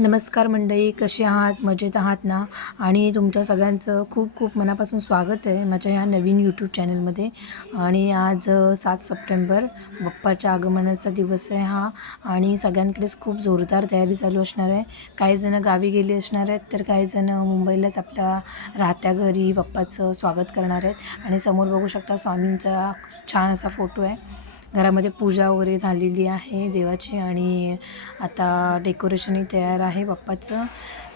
नमस्कार मंडळी कसे आहात? मजेत आहात ना? आणि तुमच्या सगळ्यांचं खूप खूप मनापासून स्वागत आहे माझ्या ह्या नवीन यूट्यूब चॅनलमध्ये आणि आज सात सप्टेंबर बाप्पाच्या आगमनाचा दिवस आहे हा. आणि सगळ्यांकडेच खूप जोरदार तयारी चालू असणार आहे. काही जणं गावी गेली असणार आहेत तर काही जणं मुंबईलाच आपल्या राहत्या घरी बाप्पाचं स्वागत करणार आहेत. आणि समोर बघू शकता स्वामींचा छान असा फोटो आहे. घरामध्ये पूजा वगैरे झालेली आहे देवाची आणि आता डेकोरेशनही तयार आहे बाप्पाचं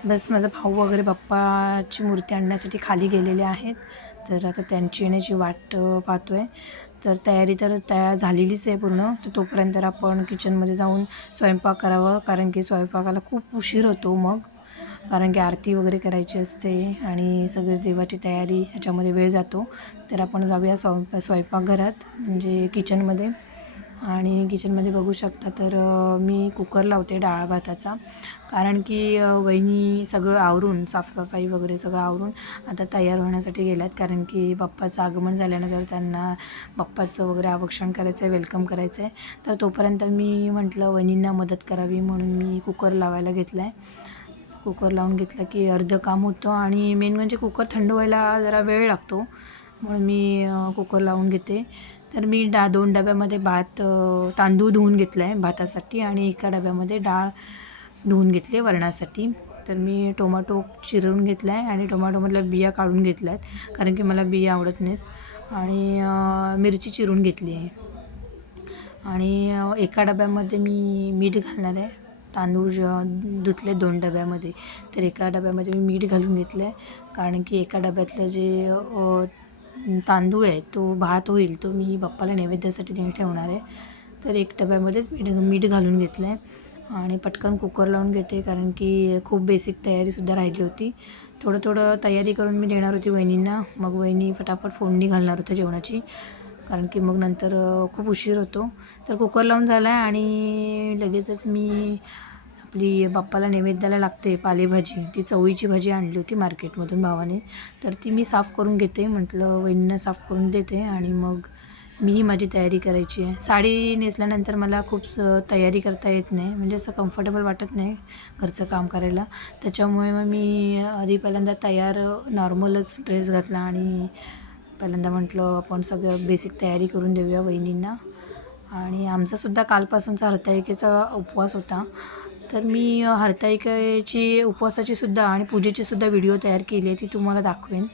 बस माझा भाऊ वगैरे बाप्पाची मूर्ती आणण्यासाठी खाली गेलेले आहेत. तर आता त्यांची येण्याची वाट पाहतो आहे तर तयारी तर तयार झालेलीच आहे पूर्ण. तर तोपर्यंत तर आपण किचनमध्ये जाऊन स्वयंपाक करावा कारण की स्वयंपाकाला खूप उशीर होतो मग. कारण की आरती वगैरे करायची असते आणि सगळं देवाची तयारी ह्याच्यामध्ये वेळ जातो. तर आपण जाऊया स्वयंपा स्वयंपाकघरात म्हणजे किचनमध्ये. आणि किचनमध्ये बघू शकता तर मी कुकर लावते डाळ भाताचा. कारण की वहिनी सगळं आवरून साफसफाई वगैरे सगळं आवरून आता तयार होण्यासाठी गेल्यात. कारण की बाप्पाचं आगमन झाल्यानंतर त्यांना बाप्पाचं वगैरे आवक्षण करायचं आहे वेलकम करायचं आहे तर तोपर्यंत मी म्हटलं वहिनींना मदत करावी म्हणून मी कुकर लावायला घेतला आहे कुकर लावून घेतलं की अर्धं काम होतं आणि मेन म्हणजे कुकर थंड व्हायला जरा वेळ लागतो म्हणून मी कुकर लावून घेते. तर मी डा दोन डब्यामध्ये भात तांदूळ धुवून घेतला आहे भातासाठी आणि एका डब्यामध्ये डाळ धुवून घेतली आहे वरणासाठी. तर मी टोमॅटो चिरून घेतला आहे आणि टोमॅटोमधल्या बिया काढून घेतल्या आहेत कारण की मला बिया आवडत नाहीत. आणि मिरची चिरून घेतली आहे. आणि एका डब्यामध्ये मी मीठ घालणार आहे. तांदूळ धुतले दोन डब्यामध्ये. तर एका डब्यामध्ये मी मीठ घालून घेतलं आहे कारण की एका डब्यातलं जे तांदूळ आहे तो भात होईल तो मी बाप्पाला नैवेद्यासाठी नेहमी ठेवणार आहे. तर एक डब्यामध्येच मीठ मीठ घालून घेतलं आहे आणि पटकन कुकर लावून घेते कारण की खूप बेसिक तयारीसुद्धा राहिली होती. थोडं थोडं तयारी करून मी देणार होती वहिनींना मग वहिनी फटाफट फोडणी घालणार होतं जेवणाची. कारण की मग नंतर खूप उशीर होतो. तर कुकर लावून झाला आहे आणि लगेचच मी आपली बाप्पाला नैवेद्याला लागते पालेभाजी. ती चवळीची भाजी आणली होती मार्केटमधून भावाने. तर ती मी साफ करून घेते. म्हटलं वहिनींना साफ करून देते आणि मग मीही माझी तयारी करायची आहे. साडी नेसल्यानंतर मला खूप स- तयारी करता येत नाही. म्हणजे असं कम्फर्टेबल वाटत नाही घरचं काम करायला. त्याच्यामुळे मग मी आधी पहिल्यांदा तयार नॉर्मलच ड्रेस घातला आणि पहिल्यांदा म्हटलं आपण सगळं बेसिक तयारी करून देऊया वहिनींना. आणि आमचासुद्धा कालपासूनचा हरताळिकेचा उपवास होता. तर मी हरताळिकेची उपवासाची सुद्धा आणि पूजेची सुद्धा व्हिडिओ तयार केली आहे ती तुम्हाला दाखवेन.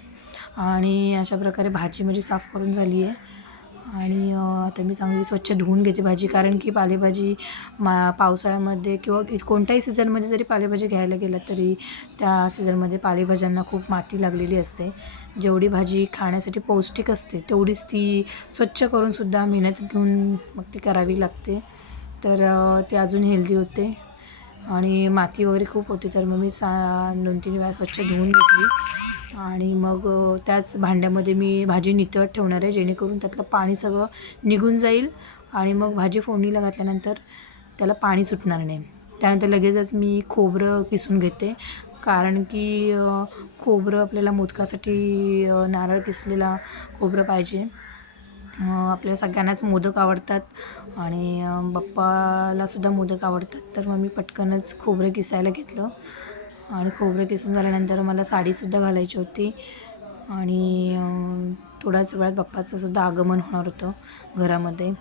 आणि अशा प्रकारे भाजी माझी साफ करून झाली आहे. आणि आता मी चांगली स्वच्छ धुवून घेते भाजी कारण की पालेभाजी मा पावसाळ्यामध्ये किंवा कोणत्याही सीझनमध्ये जरी पालेभाजी घ्यायला गेला तरी त्या सीझनमध्ये पालेभाज्यांना खूप माती लागलेली असते. जेवढी भाजी खाण्यासाठी पौष्टिक असते तेवढीच ती स्वच्छ करूनसुद्धा मेहनत घेऊन मग ती करावी लागते. तर ते अजून हेल्दी होते. आणि माती वगैरे खूप होती तर मग मी सा दोन तीन वेळा स्वच्छ धुवून घेतली. आणि मग त्याच भांड्यामध्ये मी भाजी नितळत ठेवणार आहे जेणेकरून त्यातलं पाणी सगळं निघून जाईल. आणि मग भाजी फोडणीला घातल्यानंतर त्याला पाणी सुटणार नाही. त्यानंतर लगेचच मी खोबरं किसून घेते. कारण की खोबरं आपल्याला मोदकासाठी नारळ किसलेला खोबरं पाहिजे. आपल्या सगळ्यांनाच मोदक आवडतात आणि बाप्पालासुद्धा मोदक आवडतात. तर मग मी पटकनच खोबरं किसायला घेतलं. आणि खोबरं किसून झाल्यानंतर मला साडीसुद्धा घालायची होती. आणि थोड्याच वेळात बाप्पाचंसुद्धा आगमन होणार होतं घरामध्ये.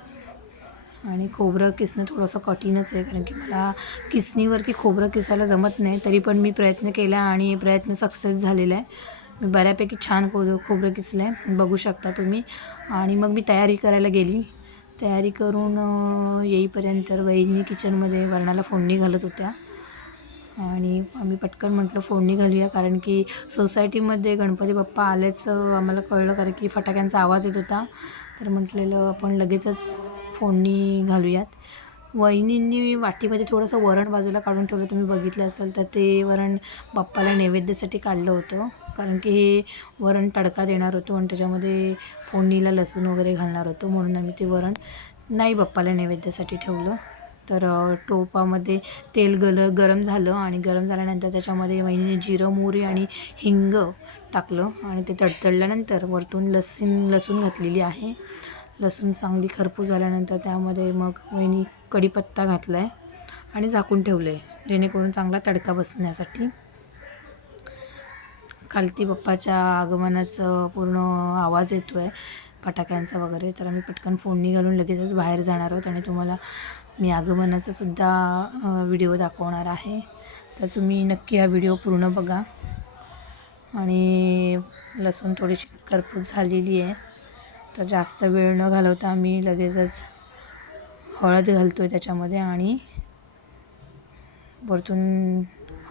आणि खोबरं किसणं थोडंसं कठीणच आहे कारण की मला किसणीवरती खोबरं किसायला जमत नाही. तरी पण मी प्रयत्न केला आणि प्रयत्न सक्सेस झालेला आहे. मी बऱ्यापैकी छान खो खोबरं किसलं. आहे बघू शकता तुम्ही. आणि मग मी तयारी करायला गेली. तयारी करून येईपर्यंत वहिनी किचनमध्ये वरणाला फोडणी घालत होत्या. आणि आम्ही पटकन म्हटलं फोडणी घालूया. कारण की सोसायटीमध्ये गणपती बाप्पा आल्याचं आम्हाला कळलं कारण की फटाक्यांचा आवाज येत होता. तर म्हटलेलं आपण लगेचच फोडणी घालूयात. वहिनींनी वाटीमध्ये थोडंसं वरण बाजूला काढून ठेवलं. तुम्ही बघितलं असेल तर ते वरण बाप्पाला नैवेद्यासाठी काढलं होतं. कारण की हे वरण तडका देणार होतो आणि त्याच्यामध्ये फोडणीला लसूण वगैरे घालणार होतो. म्हणून आम्ही ते वरण नाही बाप्पाला नैवेद्यासाठी ठेवलं. तर टोपामध्ये तेल गल गरम झालं आणि गरम झाल्यानंतर त्याच्यामध्ये वहिनीने जिरं मोहरी आणि हिंग टाकलं आणि ते तडतडल्यानंतर वरतून लसूण लसूण घातलेली आहे. लसूण चांगली खरपूस झाल्यानंतर त्यामध्ये मग वहिनी कढीपत्ता घातला आहे आणि झाकून ठेवलं आहे जेणेकरून चांगला तडका बसण्यासाठी. खालती बाप्पाच्या आगमनाचं पूर्ण आवाज येतो आहे फटाक्यांचा वगैरे. तर आम्ही पटकन फोडणी घालून लगेचच बाहेर जाणार आहोत आणि तुम्हाला मी आगमनाचा सुद्धा व्हिडिओ दाखवणार आहे. तर तुम्ही नक्की हा व्हिडिओ पूर्ण बघा. आणि लसूण थोडीशी करपूस झालेली आहे. तर जास्त वेळ न घालवता आम्ही लगेचच हळद घालतो आहे त्याच्यामध्ये आणि वरतून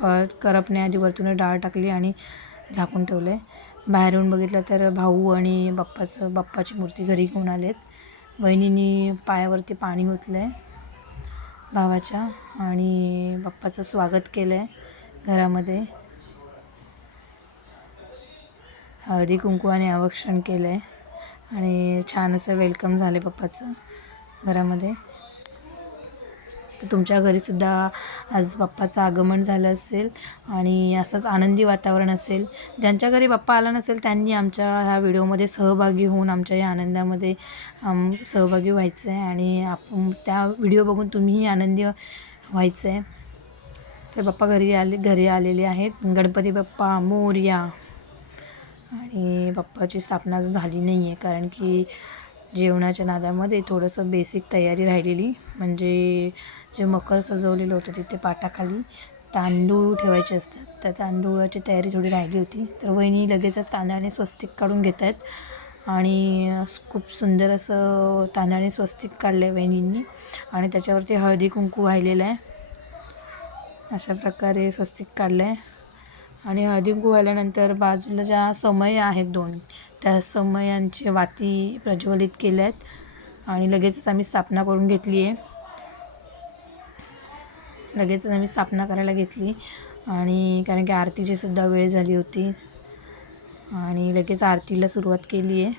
हळद करपण्याआधी वरतून डाळ टाकली आणि झाकून ठेवलं आहे बाहेरून बघितलं तर भाऊ आणि बाप्पाचं बाप्पाची मूर्ती घरी घेऊन आले आहेत वहिनीनी पायावरती पाणी ओतलं आहे भावाच्या आणि बाप्पाचं स्वागत केलं आहे घरामध्ये. हळदी कुंकवाने आरक्षण केलं आहे आणि छान असं वेलकम झाले पप्पाचं घरामध्ये. तर तुमच्या घरीसुद्धा आज बाप्पाचं आगमन झालं असेल आणि असंच आनंदी वातावरण असेल. ज्यांच्या घरी बाप्पा आला नसेल त्यांनी आमच्या ह्या व्हिडिओमध्ये सहभागी होऊन आमच्या या आनंदामध्ये सहभागी व्हायचं आहे आणि आपण त्या व्हिडिओ बघून तुम्हीही आनंदी व्हायचं आहे तर बाप्पा घरी आले घरी आलेले आहेत. गणपती बाप्पा मोर्या. आणि बाप्पाची स्थापना अजून झाली नाही आहे कारण की जेवणाच्या नादामध्ये थोडंसं बेसिक तयारी राहिलेली. म्हणजे जे मकर सजवलेलं होतं तिथे पाटाखाली तांदूळ ठेवायचे असतात. त्या तांदूळाची तयारी थोडी राहिली होती. तर वहिनी लगेचच तांदळाने स्वस्तिक काढून घेत आहेत. आणि खूप सुंदर असं तांदळाने स्वस्तिक काढलं आहे वहिनींनी. आणि त्याच्यावरती हळदी कुंकू वाहिलेलं आहे. अशा प्रकारे स्वस्तिक काढलं आहे आणि हळदी कुंकू वाहिल्यानंतर बाजूला ज्या समय आहेत दोन त्या समयांचे वाती प्रज्वलित केल्या आहेत आणि लगेचच आम्ही स्थापना करून घेतली आहे लगेचच आम्ही स्थापना करायला घेतली. आणि कारण की आरतीची सुद्धा वेळ झाली होती. आणि लगेच आरतीला सुरुवात केली आहे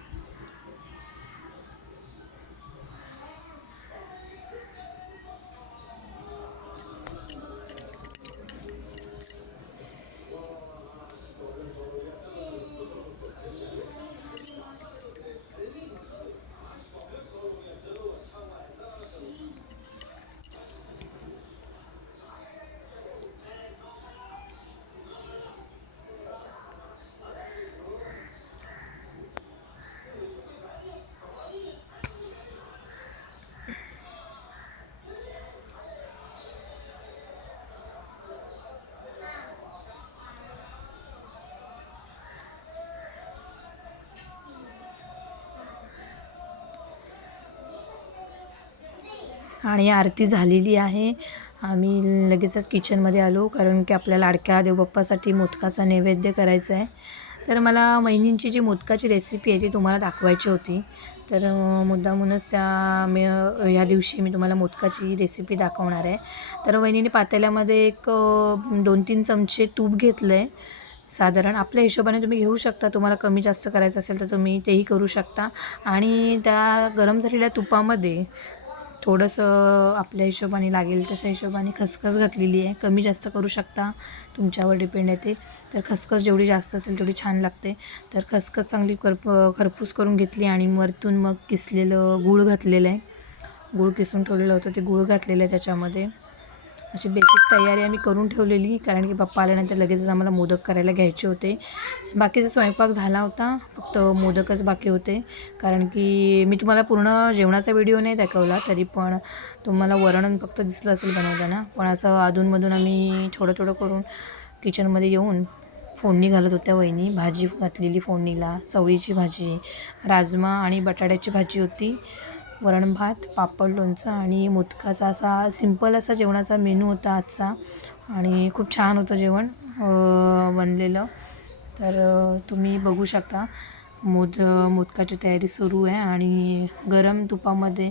आणि आरती झालेली आहे. आम्ही लगेचच किचनमध्ये आलो कारण की आपल्या लाडक्या देवबाप्पासाठी मोदकाचा नैवेद्य करायचा आहे. तर मला वहिनींची जी मोदकाची रेसिपी आहे ती तुम्हाला दाखवायची होती. तर मुद्दामूनच त्या मी ह्या दिवशी मी तुम्हाला मोदकाची रेसिपी दाखवणार आहे. तर वहिनीने पातेल्यामध्ये एक दोन तीन चमचे तूप घेतलं आहे साधारण आपल्या हिशोबाने तुम्ही घेऊ शकता. तुम्हाला कमी जास्त करायचं असेल तर तुम्ही तेही करू शकता. आणि त्या गरम झालेल्या तुपामध्ये थोडंसं आपल्या हिशोबाने लागेल तशा हिशोबाने खसखस घातलेली आहे. कमी जास्त करू शकता. तुमच्यावर डिपेंड आहे ते तर खसखस जेवढी जास्त असेल तेवढी छान लागते. तर खसखस चांगली करप खरपूस करून घेतली आणि वरतून मग किसलेलं गूळ घातलेलं आहे. गूळ किसून ठेवलेलं होतं. ते गूळ घातलेलं आहे त्याच्यामध्ये. अशी बेसिक तयारी आम्ही करून ठेवलेली कारण की पप्पा आल्यानंतर लगेचच आम्हाला मोदक करायला घ्यायचे होते. बाकीचा स्वयंपाक झाला होता फक्त मोदकच बाकी होते. कारण की मी तुम्हाला पूर्ण जेवणाचा व्हिडिओ नाही दाखवला तरी पण तुम्हाला वरण फक्त दिसलं असेल बनवताना. पण असं अधूनमधून आम्ही थोडं थोडं करून किचनमध्ये येऊन फोडणी घालत होत्या वहिनी. भाजी घातलेली फोडणीला चवळीची भाजी राजमा आणि बटाट्याची भाजी होती. वरण भात पापड लोणचं आणि मोदकाचा असा सिंपल असा जेवणाचा मेनू होता आजचा. आणि खूप छान होतं जेवण बनलेलं. तर तुम्ही बघू शकता. मोद मोदकाची तयारी सुरू आहे आणि गरम तुपामध्ये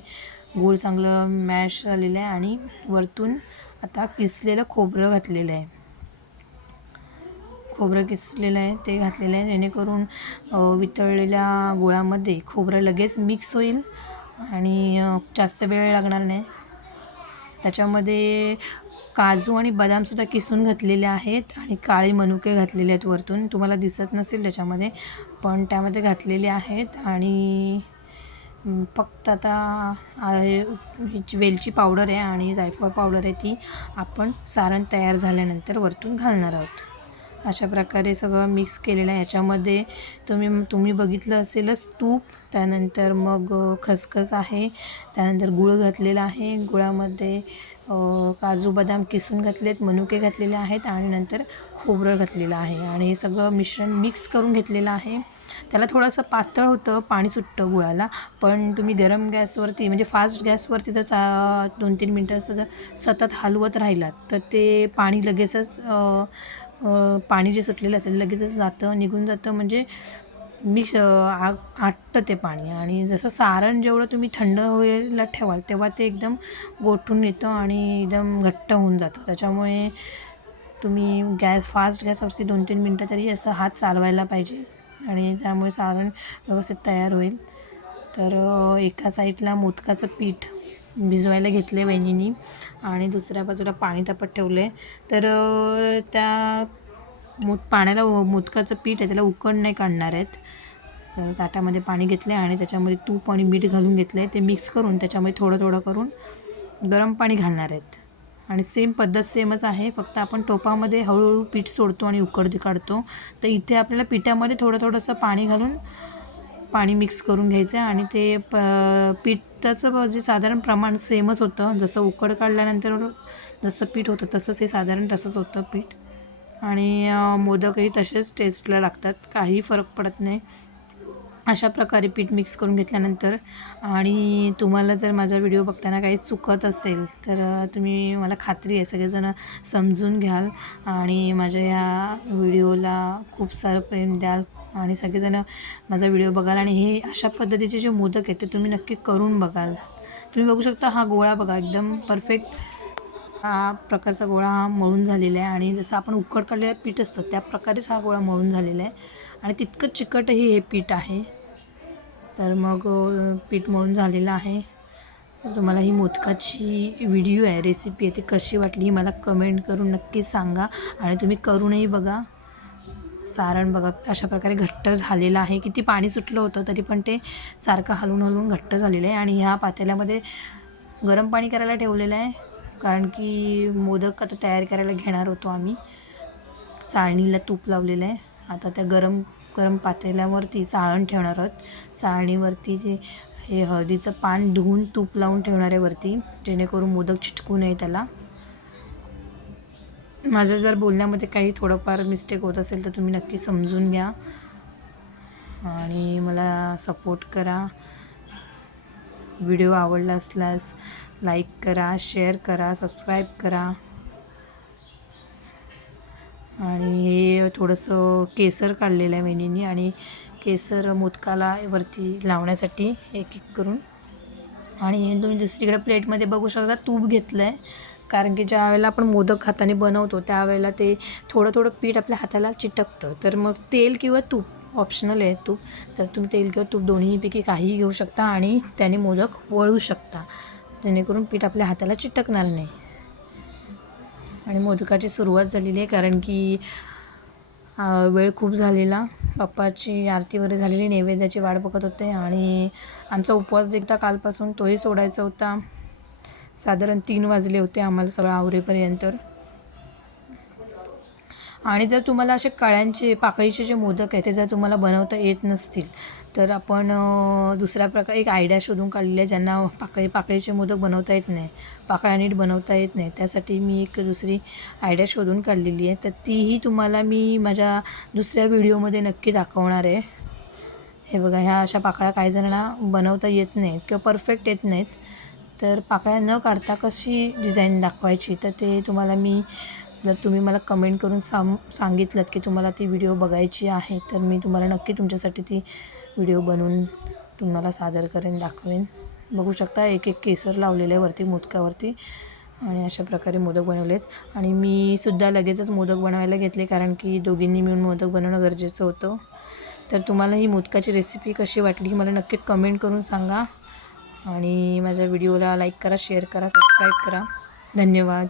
गूळ चांगलं मॅश झालेलं आहे आणि वरतून आता किसलेलं खोबरं घातलेलं आहे. खोबरं किसलेलं आहे ते घातलेलं आहे जेणेकरून वितळलेल्या गुळामध्ये खोबरं लगेच मिक्स होईल आणि जास्त वेळ लागणार नाही. त्याच्यामध्ये काजू आणि बदामसुद्धा किसून घातलेले आहेत आणि काळे मनुके घातलेले आहेत वरतून. तुम्हाला दिसत नसेल त्याच्यामध्ये पण त्यामध्ये घातलेले आहेत आणि फक्त आता ही वेलची पावडर आहे आणि जायफळ पावडर आहे ती आपण सारण तयार झाल्यानंतर वरतून घालणार आहोत. अशा प्रकारे सगळं मिक्स केलेलं आहे. याच्यामध्ये तुम्ही तुम्ही बघितलं असेलच तूप त्यानंतर मग खसखस आहे. त्यानंतर गुळ घातलेला आहे. गुळामध्ये काजू बदाम किसून घातलेत मनुके घातलेले आहेत आणि नंतर खोबरं घातलेलं आहे. आणि हे सगळं मिश्रण मिक्स करून घेतलेलं आहे. त्याला थोडंसं पातळ होतं पाणी सुटतं गुळाला पण तुम्ही गरम गॅसवरती म्हणजे फास्ट गॅसवरती जर चा दोन तीन मिनटं असं जर सतत हलवत राहिलात तर ते पाणी लगेचच पाणी जे सुटलेलं असेल लगेचच जातं निघून जातं म्हणजे मिक्स आग आटतं ते पाणी. आणि जसं सारण जेवढं तुम्ही थंड व्हायला ठेवाल तेव्हा ते एकदम गोठून येतं आणि एकदम घट्ट होऊन जातं. त्याच्यामुळे तुम्ही गॅस फास्ट गॅसवरती दोन तीन मिनटं तरी असं हात चालवायला पाहिजे. आणि त्यामुळे सारण व्यवस्थित तयार होईल. तर एका साईडला मोदकाचं पीठ भिजवायला घेतले वहिनीनी आणि दुसऱ्या बाजूला पाणी तापत ठेवले. तर त्या मोद पाण्याला मोदकाचं पीठ आहे त्याला उकड नाही काढणार आहेत. तर ताटामध्ये पाणी घेतले आणि त्याच्यामध्ये तूप आणि मीठ घालून घेतले. ते मिक्स करून त्याच्यामध्ये थोडं थोडं करून गरम पाणी घालणार आहेत. आणि सेम पद्धत सेमच आहे. फक्त आपण टोपामध्ये हळूहळू पीठ सोडतो आणि उकड काढतो. तर इथे आपल्याला पिठामध्ये थोडं थोडंसं पाणी घालून पाणी मिक्स करून घ्यायचं आणि ते प पिठाचं जे साधारण प्रमाण सेमच होतं. जसं उकड काढल्यानंतर जसं पीठ होतं तसंच हे साधारण तसंच होतं पीठ. आणि मोदकही तसेच टेस्टला लागतात. काही फरक पडत नाही. अशा प्रकारे पीठ मिक्स करून घेतल्यानंतर आणि तुम्हाला जर माझा व्हिडिओ बघताना काही चुकत असेल तर तुम्ही मला खात्री आहे. सगळेजण समजून घ्याल आणि माझ्या या व्हिडिओला खूप सारं प्रेम द्याल. आणि सगळेजण माझा व्हिडिओ बघाल आणि हे अशा पद्धतीचे जे मोदक आहेत ते तुम्ही नक्की करून बघाल. तुम्ही बघू शकता हा गोळा बघा एकदम परफेक्ट हा प्रकारचा गोळा हा मळून झालेला आहे. आणि जसं आपण उकड काढलेलं पीठ असतं त्या प्रकारेच हा गोळा मळून झालेला आहे. आणि तितकं चिकटही हे पीठ आहे. तर मग पीठ मळून झालेलं आहे. तर तुम्हाला ही मोदकाची व्हिडिओ आहे रेसिपी आहे ती कशी वाटली ही मला कमेंट करून नक्की सांगा. आणि तुम्ही करूनही बघा. सारण बघा अशा प्रकारे घट्ट झालेलं आहे. किती पाणी सुटलं होतं तरी पण ते सारखं हलवून हलून घट्ट झालेलं आहे. आणि ह्या पातेल्यामध्ये गरम पाणी करायला ठेवलेलं आहे कारण की मोदक आता तयार करायला घेणार होतो आम्ही. चाळणीला तूप लावलेलं आहे. आता त्या गरम गरम पातेल्यावरती चाळण ठेवणार आहोत. चाळणीवरती जे हे हळदीचं पान धुवून तूप लावून ठेवणार आहे वरती जेणेकरून मोदक चिटकू नये त्याला. माझं जर बोलण्यामध्ये काही थोडंफार मिस्टेक होत असेल तर तुम्ही नक्की समजून घ्या. आणि मला सपोर्ट करा. व्हिडिओ आवडला असल्यास लाईक करा शेअर करा सबस्क्राईब करा. आणि हे थोडंसं केसर काढलेलं आहे वेणीने आणि केसर मोदकाला वरती लावण्यासाठी एक एक करून. आणि तुम्ही दुसरीकडे प्लेटमध्ये बघू शकता तूप घेतलं आहे कारण की ज्या वेळेला आपण मोदक हाताने बनवतो त्यावेळेला ते थोडं थोडं पीठ आपल्या हाताला चिटकतं. तर मग तेल किंवा तूप ऑप्शनल आहे तूप. तर तुम्ही तेल किंवा तूप दोन्हीपैकी काहीही घेऊ शकता आणि त्याने मोदक वळू शकता. जेणेकरून पीठ आपल्या हाताला चिटकणार नाही. आणि मोदकाची सुरुवात झालेली आहे कारण की वेळ खूप झालेला. पप्पाची आरती वगैरे झालेली नैवेद्याची वाट बघत होते आणि आमचा उपवास देखता कालपासून तोही सोडायचा होता. साधारण तीन वाजले होते आम्हाला सगळं आवरेपर्यंत. आणि जर तुम्हाला असे कळ्यांचे पाकळीचे जे मोदक आहे ते जर तुम्हाला बनवता येत नसतील तर आपण दुसऱ्या प्रकार एक आयडिया शोधून काढलेली आहे ज्यांना पाकळी पाकळीचे मोदक बनवता येत नाही पाकळ्या नीट बनवता येत नाही त्यासाठी मी एक दुसरी आयडिया शोधून काढलेली आहे. तर तीही तुम्हाला मी माझ्या दुसऱ्या व्हिडिओमध्ये नक्की दाखवणार आहे. हे बघा ह्या अशा पाकळ्या काही जणांना बनवता येत नाहीत किंवा परफेक्ट येत नाहीत. तर पाकळ्या न काढता कशी डिझाईन दाखवायची? तर ते तुम्हाला मी जर तुम्ही मला कमेंट करून सांग सांगितलं की तुम्हाला ती व्हिडिओ बघायची आहे तर मी तुम्हाला नक्की तुमच्यासाठी ती व्हिडिओ बनवून तुम्हाला सादर करेन दाखवेन. बघू शकता एक एक केसर लावलेलं आहे वरती मोदकावरती आणि अशा प्रकारे मोदक बनवलेत. आणि मी सुद्धा लगेचच मोदक बनवायला घेतले कारण की दोघींनी मिळून मोदक बनवणं गरजेचं होतं. तर तुम्हाला ही मोदकाची रेसिपी कशी वाटली मला नक्की कमेंट करून सांगा. आणि माझ्या व्हिडिओला लाईक करा शेअर करा सबस्क्राईब करा. धन्यवाद.